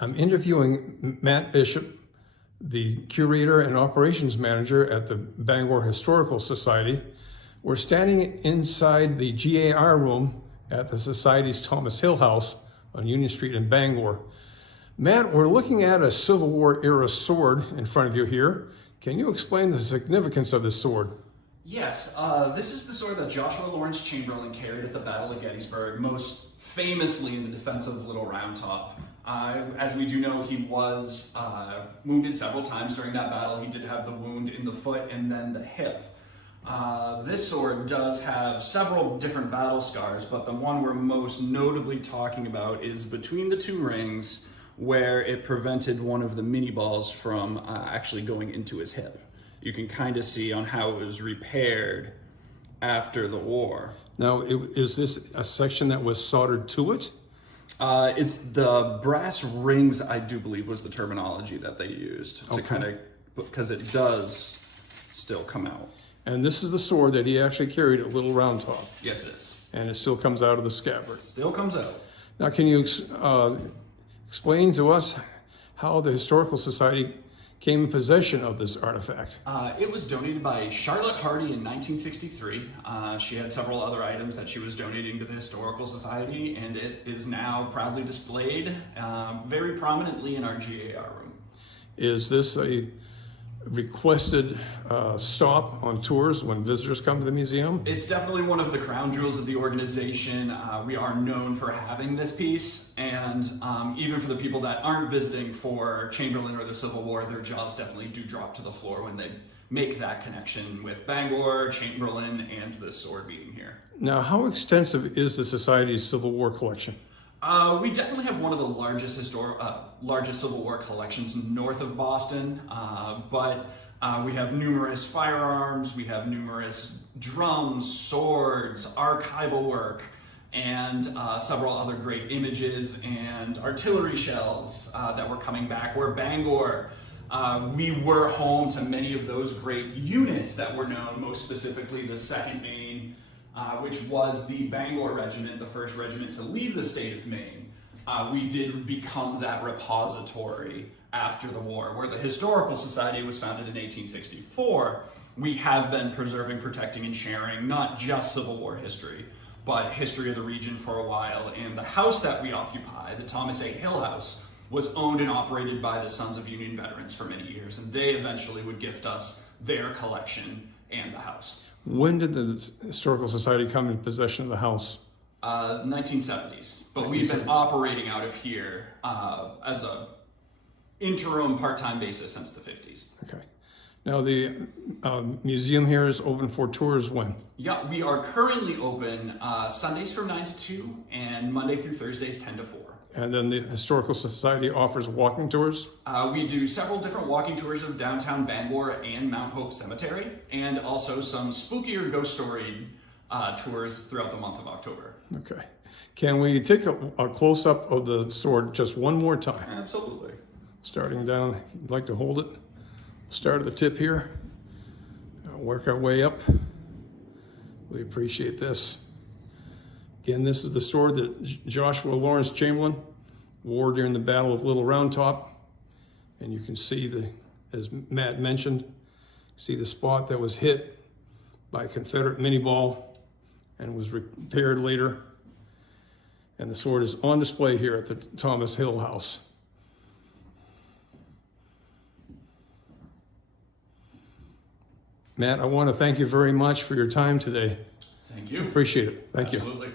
I'm interviewing Matt Bishop, the curator and operations manager at the Bangor Historical Society. We're standing inside the GAR room at the Society's Thomas Hill House on Union Street in Bangor. Matt, we're looking at a Civil War era sword in front of you here. Can you explain the significance of this sword? Yes, this is the sword that Joshua Lawrence Chamberlain carried at the Battle of Gettysburg, most famously in the defense of Little Round Top. As we do know, he was wounded several times during that battle. He did have the wound in the foot and then the hip. This sword does have several different battle scars, but the one we're most notably talking about is between the two rings, where it prevented one of the mini balls from actually going into his hip. You can kind of see on how it was repaired after the war. Now, is this a section that was soldered to it? It's the brass rings, I do believe, was the terminology that they used to kind of, because it does still come out. And this is the sword that he actually carried at Little Round Top. Yes, it is. And it still comes out of the scabbard. Still comes out. Now, can you explain to us how the Historical Society came in possession of this artifact? It was donated by Charlotte Hardy in 1963. She had several other items that she was donating to the Historical Society, and it is now proudly displayed very prominently in our GAR room. Is this a requested stop on tours when visitors come to the museum? It's definitely one of the crown jewels of the organization. We are known for having this piece, and even for the people that aren't visiting for Chamberlain or the Civil War, their jaws definitely do drop to the floor when they make that connection with Bangor, Chamberlain, and the sword being here. Now, how extensive is the Society's Civil War collection? We definitely have one of the largest Civil War collections north of Boston, but we have numerous firearms, we have numerous drums, swords, archival work, and several other great images and artillery shells that were coming back. Where Bangor, we were home to many of those great units that were known, most specifically the 2nd Maine, which was the Bangor Regiment, the first regiment to leave the state of Maine. We did become that repository after the war. Where the Historical Society was founded in 1864, we have been preserving, protecting, and sharing not just Civil War history, but history of the region for a while. And the house that we occupy, the Thomas A. Hill House, was owned and operated by the Sons of Union Veterans for many years, and they eventually would gift us their collection and the house. When did the Historical Society come in possession of the house? 1970s, but we've been operating out of here as a interim part-time basis since the 50s. Okay. Now the museum here is open for tours when? Yeah, we are currently open Sundays from 9 to 2 and Monday through Thursdays 10 to 4. And then the Historical Society offers walking tours? We do several different walking tours of downtown Bangor and Mount Hope Cemetery, and also some spooky or ghost story tours throughout the month of October. Okay. Can we take a close-up of the sword just one more time? Absolutely. Starting down, if you'd like to hold it. Start at the tip here. Work our way up. We appreciate this. Again, this is the sword that Joshua Lawrence Chamberlain wore during the Battle of Little Round Top. And you can see, as Matt mentioned, see the spot that was hit by a Confederate mini ball and was repaired later. And the sword is on display here at the Thomas Hill House. Matt, I want to thank you very much for your time today. Thank you. Appreciate it. Thank you. Absolutely.